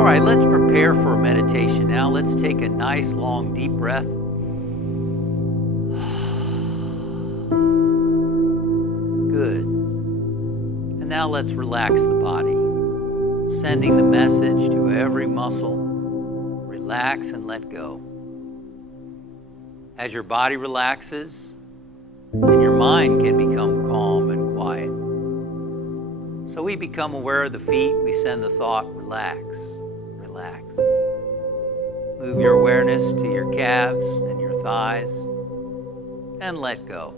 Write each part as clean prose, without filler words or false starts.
All right, let's prepare for meditation now. Let's take a nice long deep breath. Good. And now let's relax the body, sending the message to every muscle. Relax and let go. As your body relaxes, and your mind can become calm and quiet. So we become aware of the feet, we send the thought, relax, relax. Move your awareness to your calves and your thighs, and let go.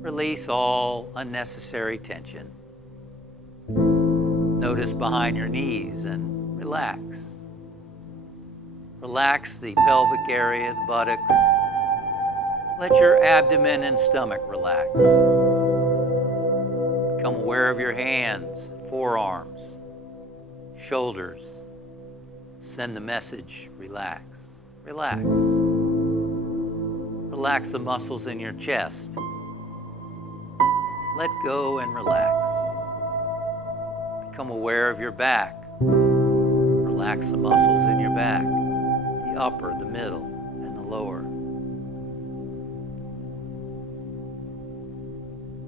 Release all unnecessary tension. Notice behind your knees and relax. Relax the pelvic area, the buttocks. Let your abdomen and stomach relax. Become aware of your hands, forearms, shoulders. Send the message, relax, relax. Relax the muscles in your chest. Let go and relax. Become aware of your back. Relax the muscles in your back, the upper, the middle, and the lower.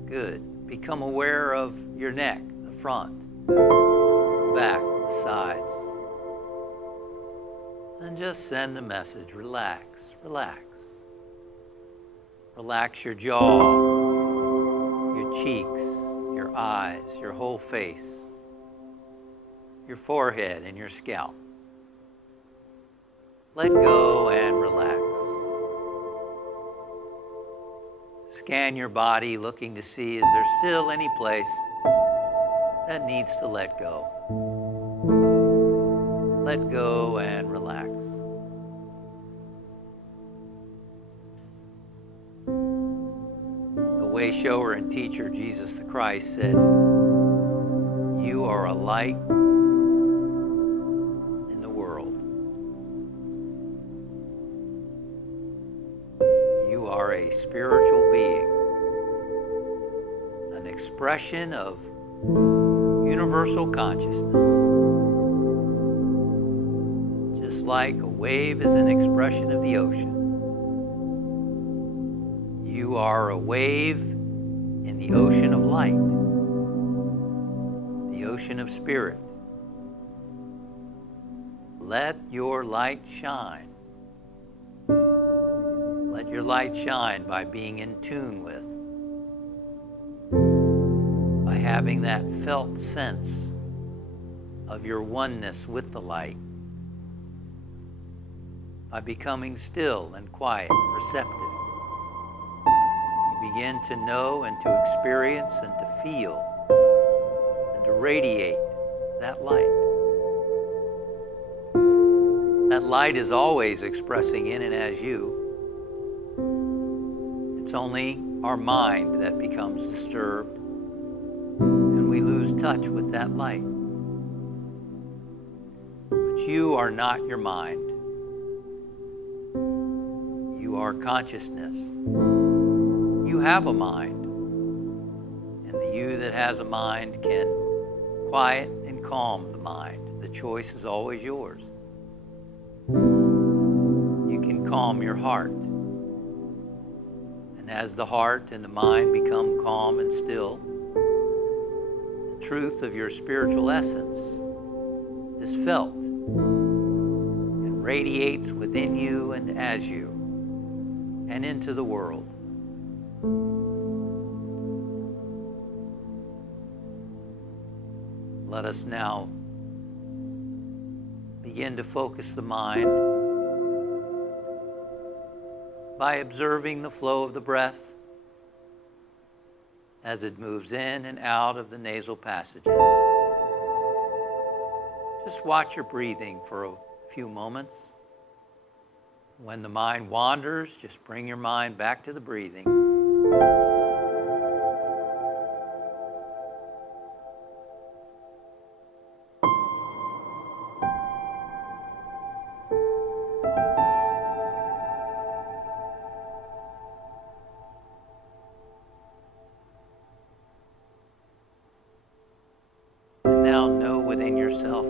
Good. Become aware of your neck, the front, the back, the sides. And just send the message, relax, relax. Relax your jaw, your cheeks, your eyes, your whole face, your forehead and your scalp. Let go and relax. Scan your body, looking to see, is there still any place that needs to let go? Let go and relax. The way shower and teacher, Jesus the Christ, said, "You are a light in the world. You are a spiritual being, an expression of universal consciousness. Just like a wave is an expression of the ocean, you are a wave in the ocean of light, the ocean of spirit. Let your light shine. Let your light shine by being in tune with, by having that felt sense of your oneness with the light, by becoming still and quiet, receptive. You begin to know and to experience and to feel and to radiate that light. That light is always expressing in and as you. It's only our mind that becomes disturbed and we lose touch with that light. But you are not your mind. You are consciousness. You have a mind. And the you that has a mind can quiet and calm the mind. The choice is always yours. You can calm your heart. And as the heart and the mind become calm and still, the truth of your spiritual essence is felt and radiates within you and as you and into the world. Let us now begin to focus the mind by observing the flow of the breath as it moves in and out of the nasal passages. Just watch your breathing for a few moments. When the mind wanders, just bring your mind back to the breathing. now know within yourself,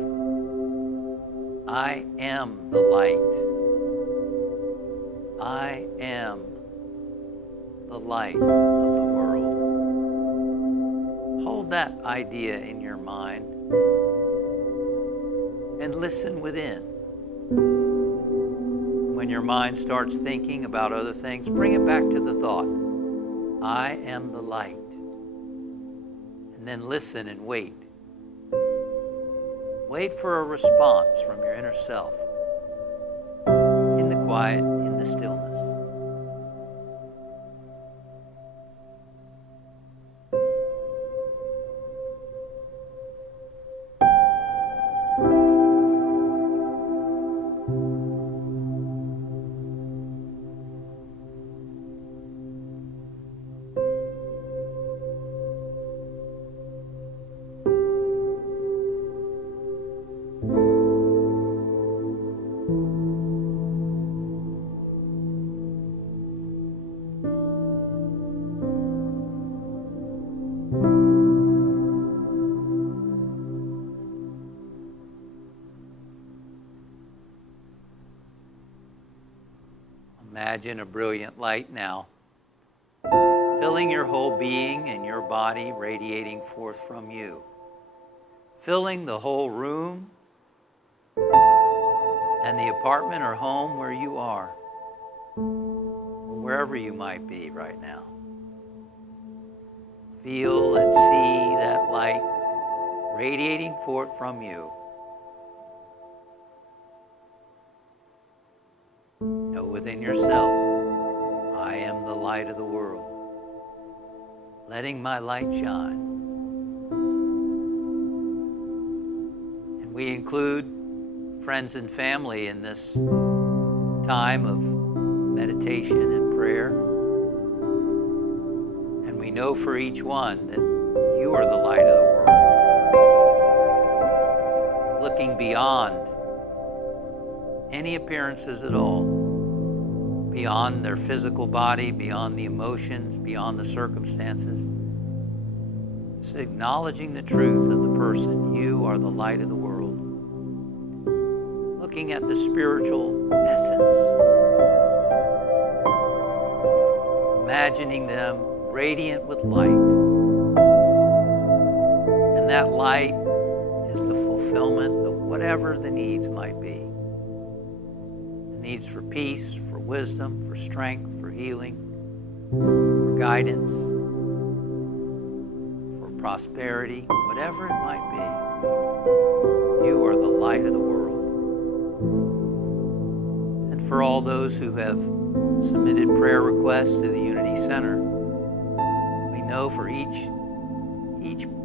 I am the light. I am the light of the world. Hold that idea in your mind and listen within. When your mind starts thinking about other things, bring it back to the thought, I am the light. And then listen and wait. Wait for a response from your inner self in the quiet, in the stillness. Imagine a brilliant light now, filling your whole being and your body, radiating forth from you, filling the whole room and the apartment or home where you are, or wherever you might be right now. Feel and see that light radiating forth from you. Know within yourself, I am the light of the world, letting my light shine. And we include friends and family in this time of meditation and prayer. And we know for each one that you are the light of the world, looking beyond any appearances at all, beyond their physical body, beyond the emotions, beyond the circumstances. Just acknowledging the truth of the person. You are the light of the world. Looking at the spiritual essence. Imagining them radiant with light. And that light is the fulfillment of whatever the needs might be. Needs for peace, for wisdom, for strength, for healing, for guidance, for prosperity, whatever it might be. You are the light of the world. And for all those who have submitted prayer requests to the Unity Center, we know for each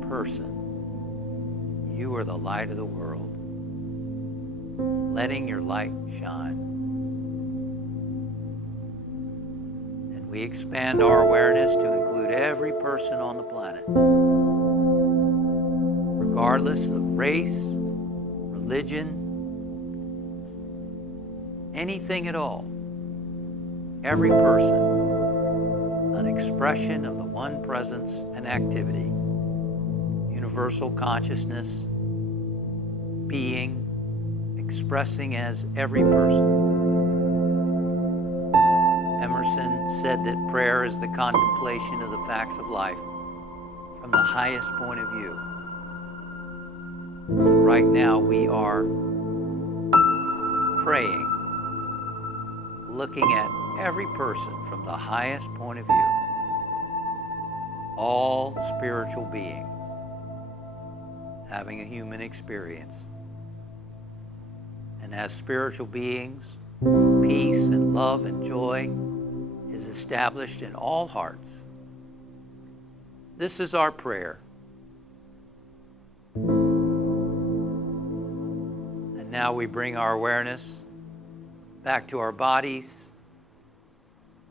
person, you are the light of the world, letting your light shine. We expand our awareness to include every person on the planet, regardless of race, religion, anything at all. Every person, an expression of the one presence and activity, universal consciousness, being, expressing as every person. Emerson said that prayer is the contemplation of the facts of life from the highest point of view. So right now we are praying, looking at every person from the highest point of view. All spiritual beings having a human experience. And as spiritual beings, peace and love and joy is established in all hearts. This is our prayer. And now we bring our awareness back to our bodies,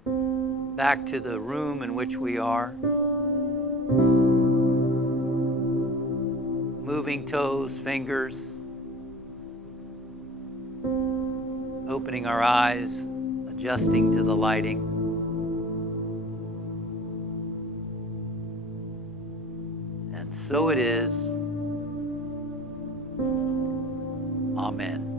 back to the room in which we are. Moving toes, fingers, opening our eyes, adjusting to the lighting. And so it is, Amen.